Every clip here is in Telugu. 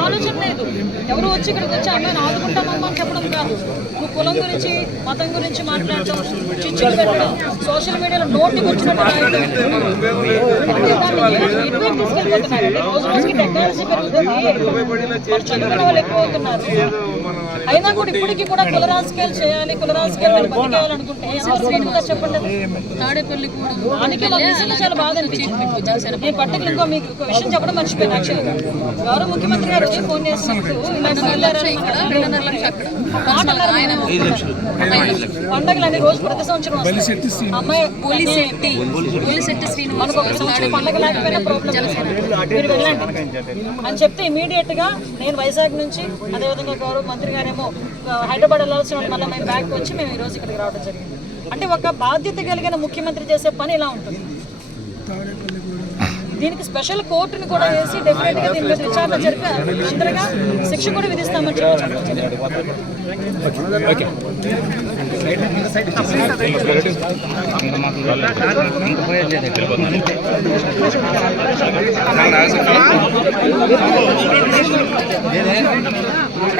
ఆలోచన లేదు. ఎవరు వచ్చి ఇక్కడికి వచ్చి అమ్మాయిని ఆదుకుంటామమ్మా అని చెప్పడం కాదు. నువ్వు కులం గురించి మతం గురించి మాట్లాడటం చిచ్చులు పెట్టడం సోషల్ మీడియాలో నోటికి వచ్చినట్టు రోజు రోజుకి టెక్నాలజీ పెరుగుతుంది. మరి చదువుకున్న వాళ్ళు ఎక్కువ అవుతున్నారు. అయినా కూడా ఇప్పటికీ కూడా కుల రాజకీయాలు చేయాలి కుల రాజకీయాలు బతికేయాలనుకుంటే చెప్పండి. దానికి చాలా బాధ అనిపించింది. నేను ఇంకో మీకు ఒక విషయం చెప్పడం మర్చిపోయాను యాక్చువల్గా గౌరవ ముఖ్యమంత్రి గారు ఫోన్ చేసినప్పుడు రోజు ప్రతి సంవత్సరం. అమ్మాయి పోలీస్ పోలీస్ మనకు ఒక సంవత్సరం పండగ లేకపోయినా ప్రాబ్లం మీరు వెళ్ళండి. అని చెప్తే ఇమీడియట్గా నేను వైజాగ్ నుంచి అదేవిధంగా గౌరవ మంత్రి గారేమో మేము హైదరాబాద్ వెళ్ళాల్సిన వాళ్ళు. మళ్ళీ మేము బ్యాక్ వచ్చి మేము ఈ రోజు ఇక్కడికి రావడం జరిగింది. అంటే ఒక బాధ్యత కలిగిన ముఖ్యమంత్రి చేసే పని ఇలా ఉంటుంది. దీనికి స్పెషల్ కోర్టుని కూడా వేసి డెఫినెట్గా దీని మీద విచారణ జరిపి అందరిగా శిక్ష కూడా విధిస్తామని చెప్పి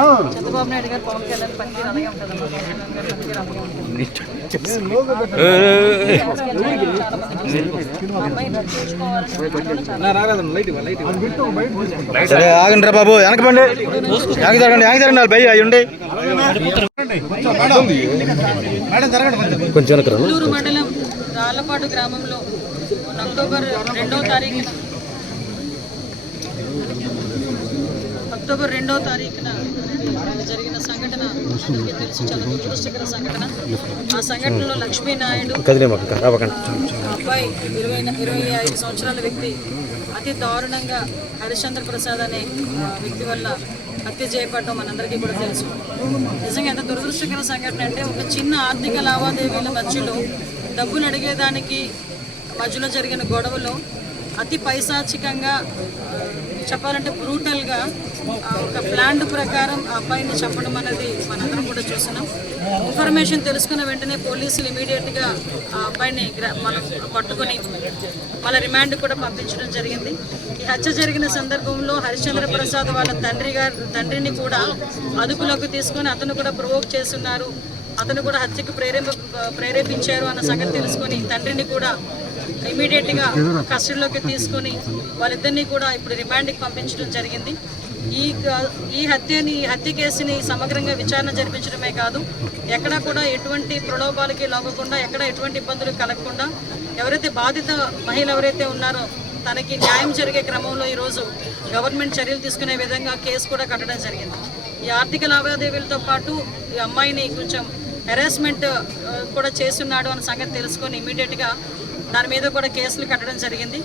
చంద్రబాబు నాయుడు గారు పవన్ కళ్యాణ్ పనితీరు అలాగే ఉంటుంది అమ్మాయి రక్షించుకోవాలని చాలా సరే ఆగండి రా బాబు. వెనక పండి వెనక జరగండి వెనక జరగండి వాళ్ళు భయ్య అయ్యి ఉండి కొంచెం మండలం గ్రామంలో అక్టోబర్ రెండో తారీఖున అక్టోబర్ రెండో తారీఖున జరిగిన సంఘటన. అందరికీ తెలుసు చాలా దురదృష్టకర సంఘటన. ఆ సంఘటనలో లక్ష్మీనాయుడు అబ్బాయి ఇరవై ఇరవై ఐదు సంవత్సరాల వ్యక్తి అతి దారుణంగా హరిశ్చంద్ర ప్రసాద్ అనే వ్యక్తి వల్ల హత్య చేయబడటం మనందరికీ కూడా తెలుసు. నిజంగా ఎంత దురదృష్టకర సంఘటన అంటే ఒక చిన్న ఆర్థిక లావాదేవీల మధ్యలో డబ్బులు అడిగేదానికి మధ్యలో జరిగిన గొడవలో అతి పైశాచికంగా చెప్పాలంటే బ్రూటల్గా ఒక ప్లాండ్ ప్రకారం ఆ అబ్బాయిని చంపడం అనేది మనందరం కూడా చూస్తున్నాం. ఇన్ఫర్మేషన్ తెలుసుకున్న వెంటనే పోలీసులు ఇమీడియట్గా ఆ అబ్బాయిని మనం పట్టుకొని వాళ్ళ రిమాండ్ కూడా పంపించడం జరిగింది. ఈ హత్య జరిగిన సందర్భంలో హరిశ్చంద్ర ప్రసాద్ వాళ్ళ తండ్రి గారు తండ్రిని కూడా అదుపులోకి తీసుకొని అతను కూడా ప్రొవోక్ చేస్తున్నారు. అతను కూడా హత్యకు ప్రేరేప ప్రేరేపించారు అన్న సంగతి తెలుసుకొని తండ్రిని కూడా ఇమీడియట్గా కస్టడీలోకి తీసుకొని వాళ్ళిద్దరినీ కూడా ఇప్పుడు రిమాండ్కి పంపించడం జరిగింది. ఈ క- ఈ హత్యని హత్య కేసుని సమగ్రంగా విచారణ జరిపించడమే కాదు ఎక్కడా కూడా ఎటువంటి ప్రలోభాలకి లొంగకుండా ఎక్కడ ఎటువంటి ఇబ్బందులు కలగకుండా ఎవరైతే బాధిత మహిళ ఎవరైతే ఉన్నారో తనకి న్యాయం జరిగే క్రమంలో ఈరోజు గవర్నమెంట్ చర్యలు తీసుకునే విధంగా కేసు కూడా కట్టడం జరిగింది. ఈ ఆర్థిక లావాదేవీలతో పాటు ఈ అమ్మాయిని కొంచెం హెరాస్మెంట్ కూడా చేస్తున్నాడు అన్న సంగతి తెలుసుకొని ఇమీడియట్గా దాని మీద కూడా కేసులు కట్టడం జరిగింది.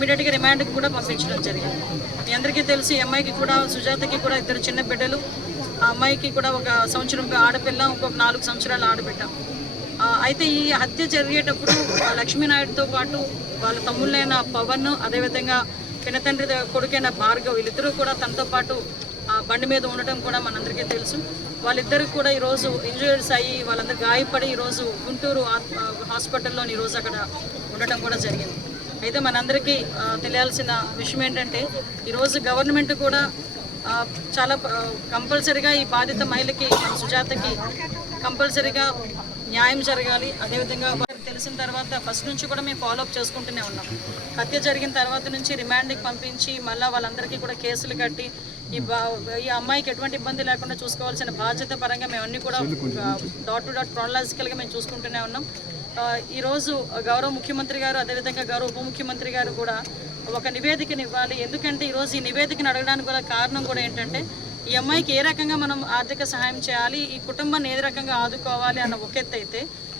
ఇమీడియట్గా రిమాండ్కి కూడా పంపించడం జరిగింది. మీ అందరికీ తెలుసు ఈ అమ్మాయికి కూడా సుజాతకి కూడా ఇద్దరు చిన్న బిడ్డలు. ఆ అమ్మాయికి కూడా ఒక సంవత్సరం ఆడపిల్ల ఇంకొక నాలుగు సంవత్సరాలు ఆడబిడ్డ. అయితే ఈ హత్య జరిగేటప్పుడు లక్ష్మీనాయుడుతో పాటు వాళ్ళ తమ్ముళ్ళైన పవన్ అదేవిధంగా పినతండ్రి కొడుకైన భార్గవ్ వీళ్ళిద్దరూ కూడా తనతో పాటు ఆ బండి మీద ఉండటం కూడా మనందరికీ తెలుసు. వాళ్ళిద్దరు కూడా ఈరోజు ఇంజూరీస్ అయ్యి వాళ్ళందరూ గాయపడి ఈరోజు గుంటూరు హాస్పిటల్లోని ఈరోజు అక్కడ ఉండటం కూడా జరిగింది. అయితే మనందరికీ తెలియాల్సిన విషయం ఏంటంటే ఈరోజు గవర్నమెంట్ కూడా చాలా కంపల్సరిగా ఈ బాధిత మహిళకి సుజాతకి కంపల్సరిగా న్యాయం జరగాలి. అదేవిధంగా వారికి తెలిసిన తర్వాత ఫస్ట్ నుంచి కూడా మేము ఫాలోఅప్ చేసుకుంటూనే ఉన్నాం. హత్య జరిగిన తర్వాత నుంచి రిమాండ్కి పంపించి మళ్ళీ వాళ్ళందరికీ కూడా కేసులు కట్టి ఈ బా ఈ అమ్మాయికి ఎటువంటి ఇబ్బంది లేకుండా చూసుకోవాల్సిన బాధ్యత పరంగా మేము అన్ని కూడా డాట్ టు డాట్ క్రానలాజికల్గా మేము చూసుకుంటూనే ఉన్నాం. ఈరోజు గౌరవ ముఖ్యమంత్రి గారు అదేవిధంగా గౌరవ ఉప ముఖ్యమంత్రి గారు కూడా ఒక నివేదికను ఇవ్వాలి. ఎందుకంటే ఈరోజు ఈ నివేదికను అడగడానికి కూడా కారణం కూడా ఏంటంటే ఈ అమ్మాయికి ఏ రకంగా మనం ఆర్థిక సహాయం చేయాలి ఈ కుటుంబాన్ని ఏ రకంగా ఆదుకోవాలి అన్న ఒక అయితే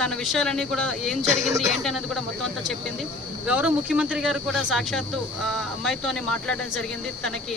తన విషయాలన్నీ కూడా ఏం జరిగింది ఏంటి అనేది కూడా మొత్తం అంతా చెప్పింది. గౌరవ ముఖ్యమంత్రి గారు కూడా సాక్షాత్తు అమ్మాయితోనే మాట్లాడడం జరిగింది. తనకి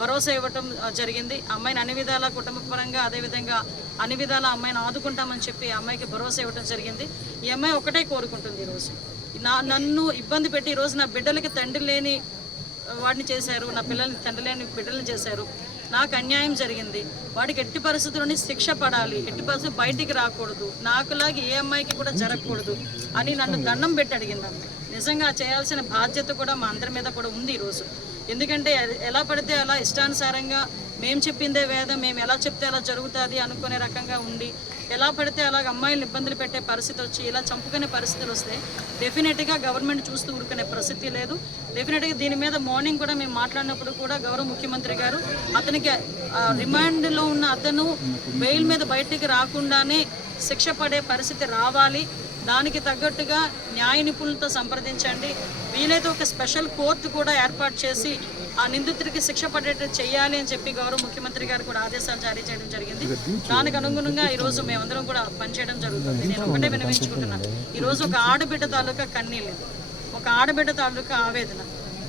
భరోసా ఇవ్వటం జరిగింది. అమ్మాయిని అన్ని విధాల కుటుంబ పరంగా అదేవిధంగా అన్ని విధాల అమ్మాయిని ఆదుకుంటామని చెప్పి అమ్మాయికి భరోసా ఇవ్వటం జరిగింది. ఈ అమ్మాయి ఒకటే కోరుకుంటుంది ఈరోజు. నా నన్ను ఇబ్బంది పెట్టి ఈరోజు నా బిడ్డలకి తండ్రి లేని వాడిని చేశారు నా పిల్లల్ని తండ్రి లేని బిడ్డల్ని చేశారు. నాకు అన్యాయం జరిగింది. వాడికి ఎట్టి పరిస్థితుల్లోని శిక్ష పడాలి. ఎట్టి పరిస్థితి బయటికి రాకూడదు. నాకులాగే ఏ అమ్మాయికి కూడా జరగకూడదు అని నన్ను దండం పెట్టి అడిగింది నిజంగా చేయాల్సిన బాధ్యత కూడా మా అందరి మీద కూడా ఉంది ఈరోజు. ఎందుకంటే ఎలా పడితే అలా ఇష్టానుసారంగా మేము చెప్పిందే వేదం మేము ఎలా చెప్తే అలా జరుగుతుంది అనుకునే రకంగా ఉండి ఎలా పడితే అలాగ అమ్మాయిలను ఇబ్బందులు పెట్టే పరిస్థితి వచ్చి ఇలా చంపుకునే పరిస్థితులు వస్తే డెఫినెట్గా గవర్నమెంట్ చూస్తూ ఊరుకునే పరిస్థితి లేదు. డెఫినెట్గా దీని మీద మార్నింగ్ కూడా మేము మాట్లాడినప్పుడు కూడా గౌరవ ముఖ్యమంత్రి గారు అతనికి రిమాండ్లో ఉన్న అతను బెయిల్ మీద బయటికి రాకుండానే శిక్ష పడే పరిస్థితి రావాలి. దానికి తగ్గట్టుగా న్యాయ నిపుణులతో సంప్రదించండి. వీలైతే ఒక స్పెషల్ కోర్టు కూడా ఏర్పాటు చేసి ఆ నిందితుడికి శిక్ష పడేట్టు చేయాలి అని చెప్పి గౌరవ ముఖ్యమంత్రి గారు కూడా ఆదేశాలు జారీ చేయడం జరిగింది. దానికి అనుగుణంగా ఈ రోజు మేమందరం కూడా పనిచేయడం జరుగుతుంది. నేను ఒకటే వినవించుకుంటున్నాను ఈ రోజు ఒక ఆడబిడ్డ తాలూకా కన్నీళ్ళు. ఒక ఆడబిడ్డ తాలూకా ఆవేదన.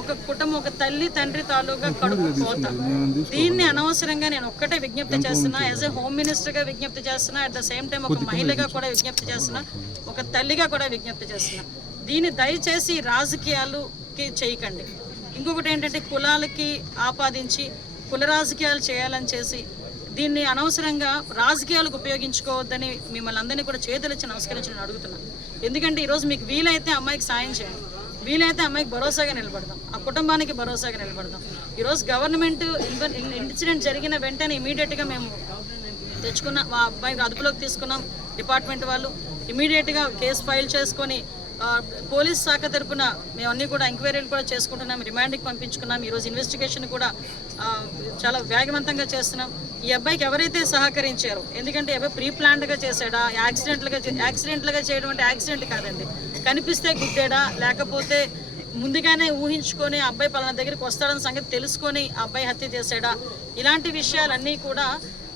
ఒక కుటుంబం ఒక తల్లి తండ్రి తాలూకా కడుపు కోత దీన్ని అనవసరంగా నేను ఒక్కటే విజ్ఞప్తి చేస్తున్నా. యాజ్ ఎ హోమ్ మినిస్టర్గా విజ్ఞప్తి చేస్తున్నా అట్ ద సేమ్ టైం ఒక మహిళగా కూడా విజ్ఞప్తి చేస్తున్నా. ఒక తల్లిగా కూడా విజ్ఞప్తి చేస్తున్నా. దీన్ని దయచేసి రాజకీయాలుకి చేయకండి. ఇంకొకటి ఏంటంటే కులాలకి ఆపాదించి కుల రాజకీయాలు చేయాలని చేసి దీన్ని అనవసరంగా రాజకీయాలకు ఉపయోగించుకోవద్దని మిమ్మల్ని అందరినీ కూడా చేతులెచ్చి నమస్కరించడం అడుగుతున్నాను ఎందుకంటే ఈరోజు మీకు వీలైతే అమ్మాయికి సాయం చేయండి. వీలైతే అమ్మాయికి భరోసాగా నిలబడదాం. కుటుంబానికి భరోసాగా నిలబడదాం. ఈరోజు గవర్నమెంట్ ఇన్సిడెంట్ జరిగిన వెంటనే ఇమీడియట్గా మేము తెచ్చుకున్న మా అబ్బాయిని అదుపులోకి తీసుకున్నాం. డిపార్ట్మెంట్ వాళ్ళు ఇమీడియట్గా కేసు ఫైల్ చేసుకొని పోలీస్ శాఖ తరపున మేము అన్నీ కూడా ఎంక్వైరీలు కూడా చేసుకుంటున్నాం. రిమాండ్కి పంపించుకున్నాం. ఈరోజు ఇన్వెస్టిగేషన్ కూడా చాలా వేగవంతంగా చేస్తున్నాం. ఈ అబ్బాయికి ఎవరైతే సహకరించారో ఎందుకంటే అబ్బాయి ప్రీ ప్లాన్డ్గా చేశాడా యాక్సిడెంట్లుగా యాక్సిడెంట్లుగా చేయడం అంటే యాక్సిడెంట్ కాదండి. కనిపిస్తే గుద్దేడా లేకపోతే ముందుగానే ఊహించుకొని అబ్బాయి పలానా దగ్గరికి వస్తాడన్న సంగతి తెలుసుకొని అబ్బాయి హత్య చేశాడా? ఇలాంటి విషయాలన్నీ కూడా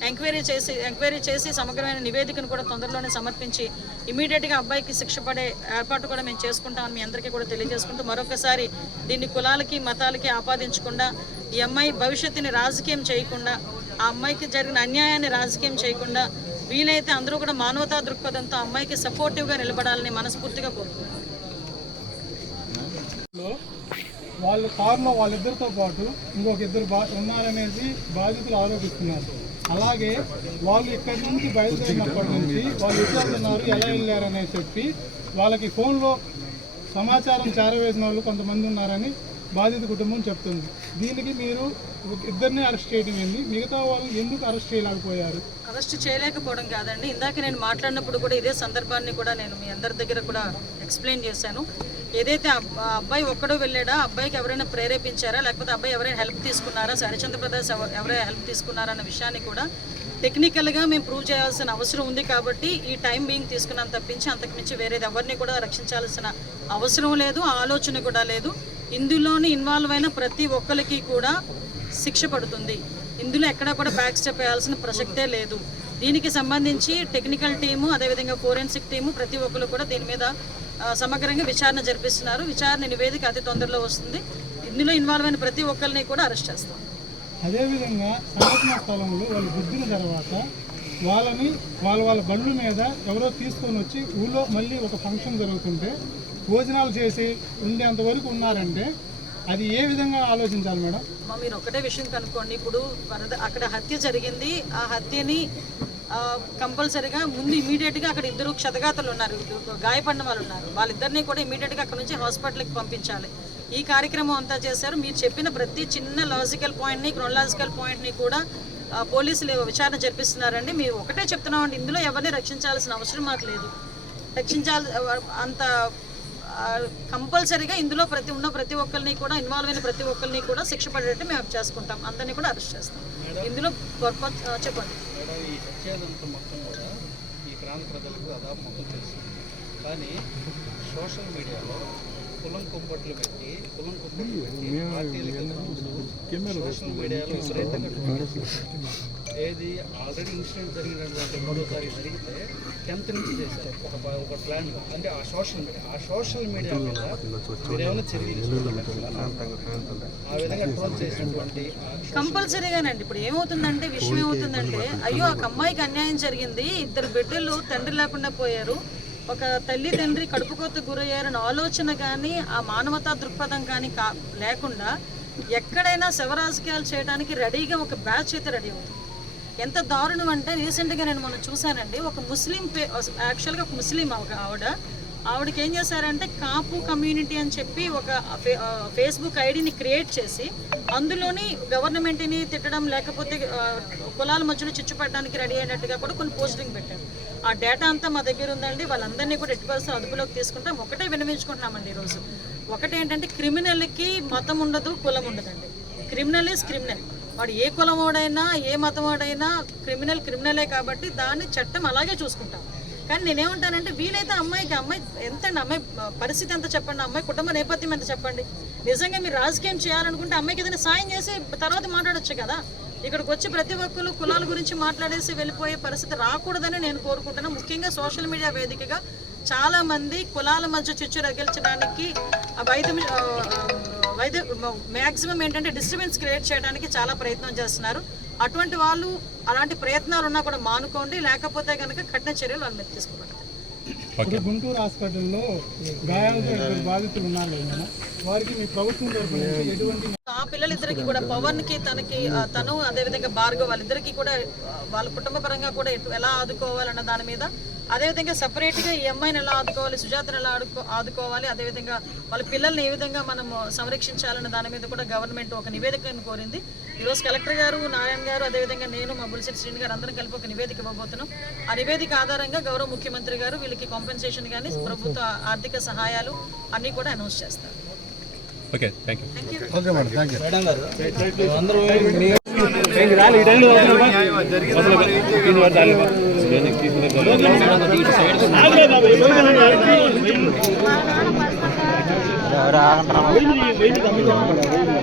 ఎంక్వైరీ చేసి ఎంక్వైరీ చేసి సమగ్రమైన నివేదికను కూడా తొందరలోనే సమర్పించి ఇమీడియట్గా అబ్బాయికి శిక్ష పడే ఏర్పాటు కూడా మేము చేసుకుంటామని మీ అందరికీ కూడా తెలియజేసుకుంటూ మరొకసారి దీన్ని కులాలకి మతాలకి ఆపాదించకుండా ఈ అమ్మాయి భవిష్యత్తుని రాజకీయం చేయకుండా ఆ అమ్మాయికి జరిగిన అన్యాయాన్ని రాజకీయం చేయకుండా వీలైతే అందరూ కూడా మానవతా దృక్పథంతో అమ్మాయికి సపోర్టివ్గా నిలబడాలని మనస్ఫూర్తిగా కోరుకుంటున్నాను వాళ్ళ కారులో వాళ్ళిద్దరితో పాటు ఇంకొక ఇద్దరు బా ఉన్నారనేసి బాధితులు ఆరోపిస్తున్నారు. అలాగే వాళ్ళు ఇక్కడి నుంచి బయలుదేరినప్పటి నుంచి వాళ్ళు ఎక్కడ ఉన్నారు ఎలా వెళ్ళారనేసి చెప్పి వాళ్ళకి ఫోన్లో సమాచారం చేరవేసిన వాళ్ళు కొంతమంది ఉన్నారని బాధిత కుటుంబం చెప్తుంది. దీనికి మీరు ఇద్దరిని అరెస్ట్ చేయడం ఏంది? మిగతా వాళ్ళు ఎందుకు అరెస్ట్ చేయలేకపోయారు? అరెస్ట్ చేయలేకపోవడం కాదండి. ఇందాక నేను మాట్లాడినప్పుడు కూడా ఇదే సందర్భాన్ని కూడా నేను మీ అందరి దగ్గర కూడా ఎక్స్ప్లెయిన్ చేశాను. ఏదైతే అబ్బాయి ఒక్కడో వెళ్ళాడా? అబ్బాయికి ఎవరైనా ప్రేరేపించారా? లేకపోతే అబ్బాయి ఎవరైనా హెల్ప్ తీసుకున్నారా? హరిచంద్ర ప్రదాస్ ఎవరైనా హెల్ప్ తీసుకున్నారా? అన్న విషయాన్ని కూడా టెక్నికల్గా మేము ప్రూవ్ చేయాల్సిన అవసరం ఉంది కాబట్టి ఈ టైం బీయింగ్ తీసుకున్నాం తప్పించి అంతకుమించి వేరేది ఎవరిని కూడా రక్షించాల్సిన అవసరం లేదు ఆలోచన కూడా లేదు. ఇందులోని ఇన్వాల్వ్ అయిన ప్రతి ఒక్కరికి కూడా శిక్ష పడుతుంది. ఇందులో ఎక్కడా కూడా బ్యాక్ స్టెప్ వేయాల్సిన ప్రసక్తే లేదు. దీనికి సంబంధించి టెక్నికల్ టీము అదేవిధంగా ఫోరెన్సిక్ టీము ప్రతి ఒక్కరు కూడా దీని మీద సమగ్రంగా విచారణ జరిపిస్తున్నారు. విచారణ నివేదిక అతి తొందరలో వస్తుంది. ఇందులో ఇన్వాల్వ్ అయిన ప్రతి ఒక్కరిని కూడా అరెస్ట్ చేస్తాం. అదేవిధంగా సంఘటన స్థలంలో వాళ్ళు గుద్దిన తర్వాత వాళ్ళని వాళ్ళ వాళ్ళ బండ్ల మీద ఎవరో తీసుకొని వచ్చి ఊళ్ళో మళ్ళీ ఒక ఫంక్షన్ జరుగుతుంటే భోజనాలు చేసి ఉండేంత వరకు ఉన్నారంటే అది ఏ విధంగా ఆలోచించాలి మేడం? మా మీరు ఒకటే విషయం కనుక్కోండి. ఇప్పుడు అక్కడ హత్య జరిగింది. ఆ హత్యని కంపల్సరీగా ముందు ఇమీడియట్గా అక్కడ ఇద్దరు క్షతగాతలు ఉన్నారు. గాయపడిన వాళ్ళు ఉన్నారు. వాళ్ళిద్దరినీ కూడా ఇమీడియట్గా అక్కడ నుంచి హాస్పిటల్కి పంపించాలి. ఈ కార్యక్రమం అంతా చేశారు. మీరు చెప్పిన ప్రతి చిన్న లాజికల్ పాయింట్ని క్రొనలాజికల్ పాయింట్ని కూడా పోలీసులు విచారణ జరిపిస్తున్నారండి. మీరు ఒకటే చెప్తున్నామండి ఇందులో ఎవరిని రక్షించాల్సిన అవసరం మాకు లేదు. రక్షించాల్సి అంత కంపల్సరీగా ఇందులో ప్రతి ఉన్న ప్రతి ఒక్కరిని కూడా ఇన్వాల్వ్ అయిన ప్రతి ఒక్కరిని కూడా శిక్ష పడేటట్టు మేము చేసుకుంటాం. అందరినీ కూడా అరెస్ట్ చేస్తాం. ఇందులో చెప్పండి. మేడం ఈ చచ్చేదంతా మొత్తం కూడా ఈ ప్రాంత ప్రజలకు దాదాపు మొత్తం తెలుసు. కానీ సోషల్ మీడియాలో కులం కుప్పట్లు పెట్టి కులం కుప్పట్లు పెట్టి పార్టీలకి సోషల్ మీడియాలో విపరీతంగా. ఏది ఆల్రెడీ ఇన్సిడెంట్ జరిగినటువంటి మూడో జరిగితే టెన్త్ నుంచి చేశారు. ఒక ఒక ప్లాన్. అంటే ఆ సోషల్ మీడియా ఆ సోషల్ మీడియా మీద మీరేమైనా చర్యలు తీసుకుంటారా? ఆ విధంగా ట్రోల్ చేసినటువంటి కంపల్సరీగానండి. ఇప్పుడు ఏమవుతుందంటే విషయం ఏమవుతుందంటే అయ్యో ఒక అమ్మాయికి అన్యాయం జరిగింది. ఇద్దరు బిడ్డలు తండ్రి లేకుండా పోయారు. ఒక తల్లి తండ్రి కడుపుకోత గురయ్యారని ఆలోచన కానీ ఆ మానవతా దృక్పథం కానీ కా లేకుండా ఎక్కడైనా శవరాజకీయాలు చేయడానికి రెడీగా ఒక బ్యాచ్ అయితే రెడీ అవుతుంది. ఎంత దారుణం అంటే రీసెంట్గా నేను మొన్న చూశానండి ఒక ముస్లిం పే- యాక్చువల్గా ఒక ముస్లిం ఒక ఆవిడ ఆవిడకి ఏం చేశారంటే కాపు కమ్యూనిటీ అని చెప్పి ఒక ఫే- ఫేస్బుక్ ఐడిని క్రియేట్ చేసి అందులోని గవర్నమెంట్ని తిట్టడం లేకపోతే కులాల మధ్యలో చిచ్చుపడడానికి రెడీ అయినట్టుగా కూడా కొన్ని పోస్టింగ్ పెట్టారు. ఆ డేటా అంతా మా దగ్గర ఉందండి వాళ్ళందరినీ కూడా ఎట్టి పరిస్థితులు అదుపులోకి తీసుకుంటాం ఒకటే వినవించుకుంటున్నామండి ఈరోజు. ఒకటి ఏంటంటే క్రిమినల్కి మతం ఉండదు కులం ఉండదండి. క్రిమినల్ ఈజ్ క్రిమినల్ వాడు ఏ కులమోడైనా ఏ మతమోడైనా క్రిమినల్ క్రిమినలే కాబట్టి దాన్ని చట్టం అలాగే చూసుకుంటాం. కానీ నేనేమంటానంటే వీలైతే అమ్మాయికి అమ్మాయి ఎంతండి అమ్మాయి పరిస్థితి ఎంత చెప్పండి అమ్మాయి కుటుంబ నేపథ్యం ఎంత చెప్పండి. నిజంగా మీరు రాజకీయం చేయాలనుకుంటే అమ్మాయికి ఏదైనా సాయం చేసి తర్వాత మాట్లాడొచ్చు కదా. ఇక్కడికి వచ్చి ప్రతి ఒక్కరు కులాల గురించి మాట్లాడేసి వెళ్ళిపోయే పరిస్థితి రాకూడదని నేను కోరుకుంటున్నాను ముఖ్యంగా సోషల్ మీడియా వేదికగా చాలామంది కులాల మధ్య చిచ్చు రగిల్చడానికి వైద్యం వైద్య మ్యాక్సిమం ఏంటంటే డిస్టర్బెన్స్ క్రియేట్ చేయడానికి చాలా ప్రయత్నం చేస్తున్నారు. అటువంటి వాళ్ళు అలాంటి ప్రయత్నాలు ఉన్నా కూడా మానుకోండి లేకపోతే కనుక కఠిన చర్యలు వాళ్ళ మీద తీసుకోబడతాయి ఇప్పుడు గుంటూరు హాస్పిటల్లో గాయాలతో బాధితులు ఉన్నారు వారికి మీ ప్రభుత్వం ఎటువంటి ఆ పిల్లలిద్దరికి కూడా పవన్కి తనకి తను తను అదేవిధంగా భార్గవ్ వాళ్ళిద్దరికి కూడా వాళ్ళ కుటుంబ పరంగా కూడా ఎలా ఆదుకోవాలన్న దాని మీద అదేవిధంగా సపరేట్గా ఈ అమ్మాయిని ఎలా ఆదుకోవాలి సుజాతను ఎలా ఆడుకో ఆదుకోవాలి అదేవిధంగా వాళ్ళ పిల్లల్ని ఏ విధంగా మనం సంరక్షించాలన్న దాని మీద కూడా గవర్నమెంట్ ఒక నివేదికను కోరింది. ఈరోజు కలెక్టర్ గారు నారాయణ గారు అదేవిధంగా నేను మా బుల్సెట్ శ్రీని గారు అందరం కలిపి ఒక నివేదిక ఇవ్వబోతున్నాం. ఆ నివేదిక ఆధారంగా గౌరవ ముఖ్యమంత్రి గారు వీళ్ళకి కాంపెన్సేషన్ కానీ ప్రభుత్వ ఆర్థిక సహాయాలు అన్నీ కూడా అనౌన్స్ చేస్తారు. Okay thank you okay madam thank you అందరూ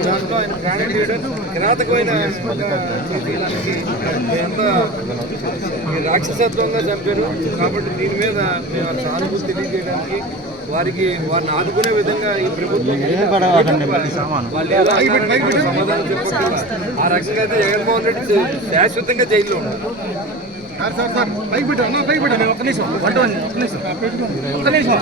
దాంట్లో ఆయన ప్రాణం చేయడం కిరాతకమైన రాక్షసత్వంగా చంపారు. కాబట్టి దీని మీద మేము సానుభూతి తెలియజేయడానికి వారికి వారిని ఆదుకునే విధంగా ఈ ప్రభుత్వం వాళ్ళు సమాధానం ఆ రకంగా అయితే జగన్మోహన్ రెడ్డి శాశ్వతంగా జైల్లో ఉన్నారు. సార్ సార్ సార్ పైకి పెట్టు అన్న పైకి పెట్టు. ఒక్క నిమిషం ఒక్క నిమిషం ఒక్క నిమిషం.